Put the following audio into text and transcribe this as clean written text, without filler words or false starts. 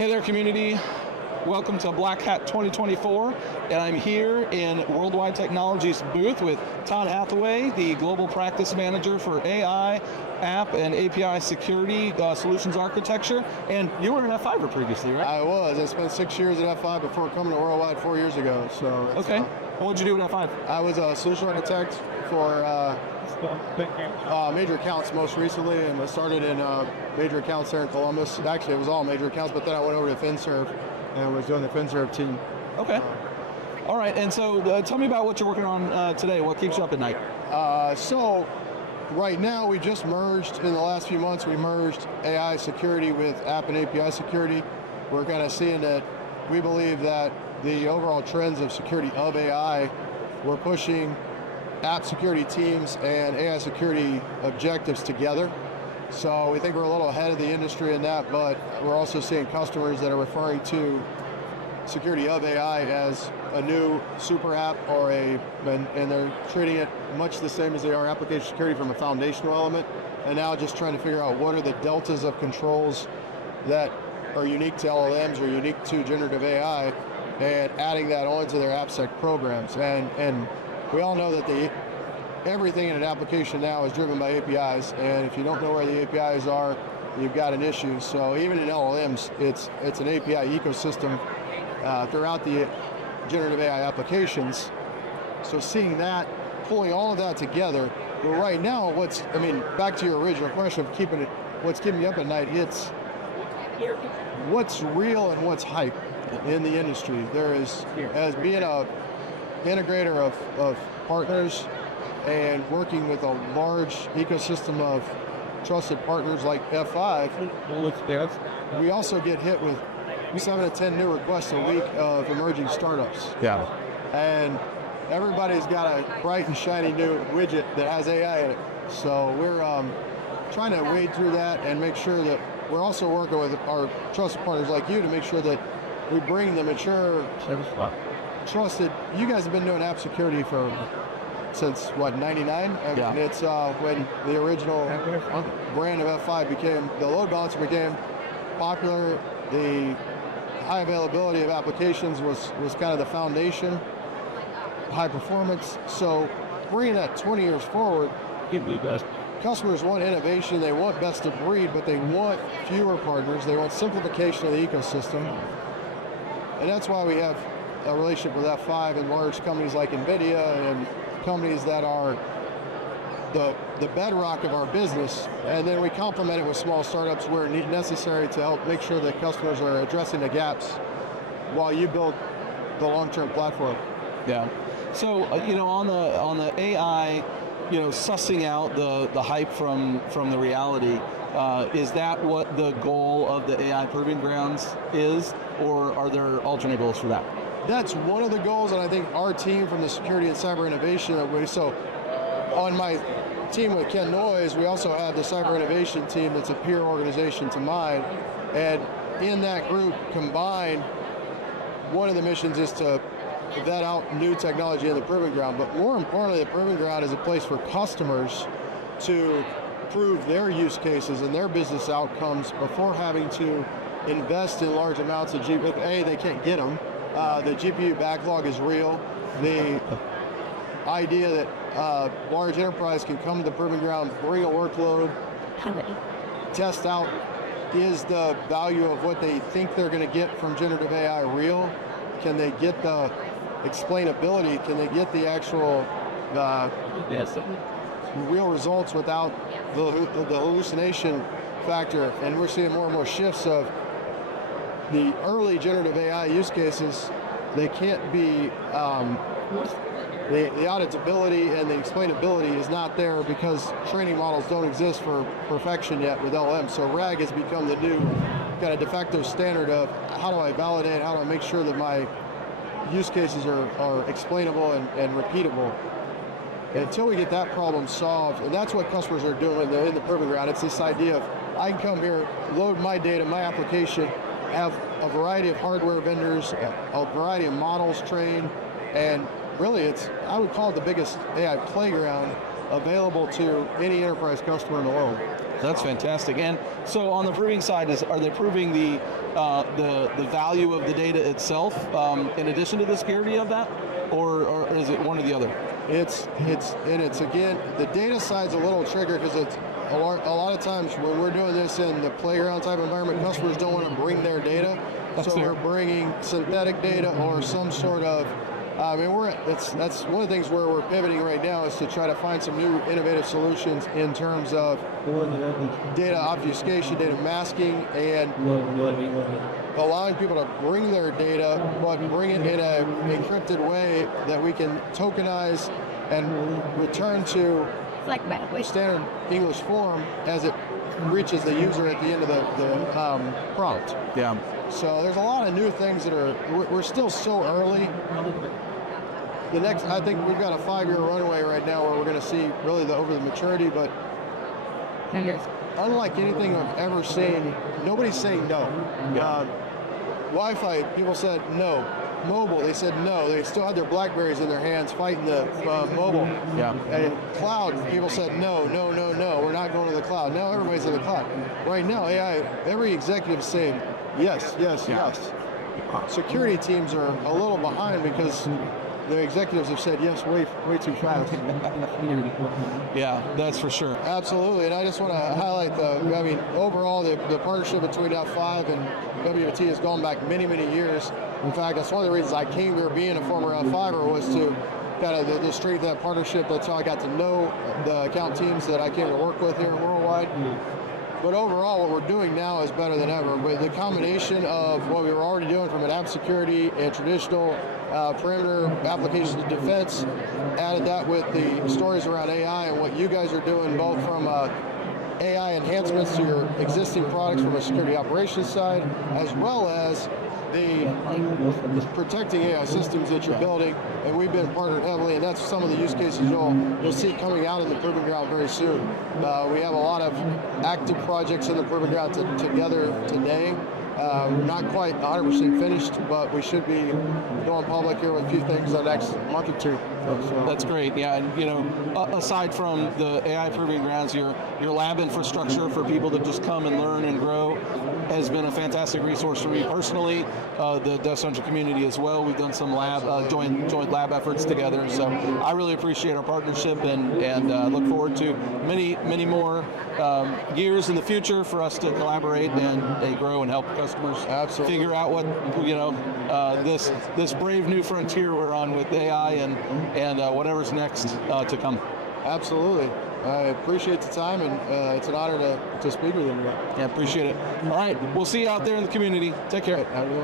Hey there, community. Welcome to Black Hat 2024, and I'm here in Worldwide Technologies booth with Todd Hathaway, the Global Practice Manager for AI, App, and API Security Solutions Architecture, and you were at F5 previously, right? I was. I spent 6 years at F5 before coming to Worldwide 4 years ago. So okay. What did you do at F5? I was a solution architect for major accounts most recently, and I started in major accounts there in Columbus. Actually, it was all major accounts, but then I went over to FinServe and was doing the FinServe team. Okay. All right, and so tell me about what you're working on today. What keeps you up at night? So right now we just merged, in the last few months, we merged AI security with app and API security. We're kind of seeing that we believe that the overall trends of security of AI, we're pushing app security teams and AI security objectives together. So we think we're a little ahead of the industry in that, but we're also seeing customers that are referring to security of AI as a new super app and they're treating it much the same as they are application security from a foundational element, and now just trying to figure out what are the deltas of controls that are unique to LLMs or unique to generative AI, and adding that onto their AppSec programs. And we all know that everything in an application now is driven by APIs, and if you don't know where the APIs are, you've got an issue. So even in LLMs, it's an API ecosystem throughout the generative AI applications. So seeing that, pulling all of that together, but right now, back to your original question of what's keeping me up at night, it's what's real and what's hype in the industry. There is, as being a integrator of partners and working with a large ecosystem of trusted partners like F5, we also get hit with 7 to 10 new requests a week of emerging startups. Yeah. And everybody's got a bright and shiny new widget that has AI in it. So we're trying to wade through that and make sure that we're also working with our trusted partners like you to make sure that we bring the mature, trusted. You guys have been doing app security since what, 99? Yeah. It's when the original brand of F5 the load balancer became popular. The high availability of applications was kind of the foundation, high performance. So bringing that 20 years forward, customers want innovation, they want best of breed, but they want fewer partners, they want simplification of the ecosystem. And that's why we have a relationship with F5 and large companies like NVIDIA and companies that are the bedrock of our business, and then we complement it with small startups where necessary to help make sure that customers are addressing the gaps while you build the long-term platform. Yeah. So on the AI, sussing out the hype from the reality, is that what the goal of the AI Proving Grounds is, or are there alternate goals for that? That's one of the goals, and I think our team from the Security and Cyber Innovation, so on my team with Ken Noyes, we also have the Cyber Innovation team that's a peer organization to mine, and in that group combined, one of the missions is to vet out new technology in the Proving Ground, but more importantly, the Proving Ground is a place for customers to prove their use cases and their business outcomes before having to invest in large amounts of GPU. They can't get them. The GPU backlog is real. The idea that large enterprise can come to the Proving Ground, bring a workload, test out, is the value of what they think they're going to get from generative AI real? Can they get the explainability? Can they get the actual real results without the hallucination factor? And we're seeing more and more shifts of the early generative AI use cases. They can't be, the auditability and the explainability is not there because training models don't exist for perfection yet with LLM. So RAG has become the new kind of de facto standard of how do I validate, how do I make sure that my use cases are explainable and repeatable. And until we get that problem solved, and that's what customers are doing in the Proving Ground, it's this idea of I can come here, load my data, my application, have a variety of hardware vendors, a variety of models trained, and really I would call it the biggest AI playground available to any enterprise customer in the world. That's fantastic. And so on the proving side, are they proving the value of the data itself in addition to the security of that, or is it one or the other? It's again, the data side's a little trigger because it's a lot of times when we're doing this in the playground type environment, customers don't want to bring their data, so we're bringing synthetic data or some sort of. That's one of the things where we're pivoting right now is to try to find some new innovative solutions in terms of data obfuscation, data masking, and allowing people to bring their data, but bring it in an encrypted way that we can tokenize and return to standard English form as it reaches the user at the end of the prompt. Yeah. So there's a lot of new things that we're still so early. I think we've got a 5-year runway right now where we're going to see really over the maturity, but unlike anything I've ever seen, nobody's saying no. Wi-Fi, people said no. Mobile, they said no. They still had their Blackberries in their hands fighting the mobile. Yeah. And cloud, people said no, we're not going to the cloud. Now everybody's in the cloud. Right now, AI, every executive is saying yes. Security teams are a little behind because the executives have said yes way too fast. Yeah, that's for sure. Absolutely, and I just want to highlight overall the partnership between F5 and WWT has gone back many years. In fact, that's one of the reasons I came here being a former F5er was to kind of the strength of that partnership. That's how I got to know the account teams that I came to work with here worldwide. But overall, what we're doing now is better than ever. But the combination of what we were already doing from an app security and traditional perimeter applications of defense, added that with the stories around AI and what you guys are doing, both from AI enhancements to your existing products from a security operations side, as well as the protecting AI systems that you're building, and we've been partnered heavily, and that's some of the use cases you'll see coming out in the proving ground very soon. We have a lot of active projects in the proving ground together today. Not quite 100% finished, but we should be going public here with a few things the next month or two. So. That's great. Yeah, and aside from the AI proving grounds, your lab infrastructure for people to just come and learn and grow has been a fantastic resource for me personally. The DevCentral community as well. We've done some joint lab efforts together. So I really appreciate our partnership and look forward to many more years in the future for us to collaborate and grow and help customers figure out what this brave new frontier we're on with AI and whatever's next to come. Absolutely. I appreciate the time, and it's an honor to speak with you. Yeah, appreciate it. All right, we'll see you out there in the community. Take care.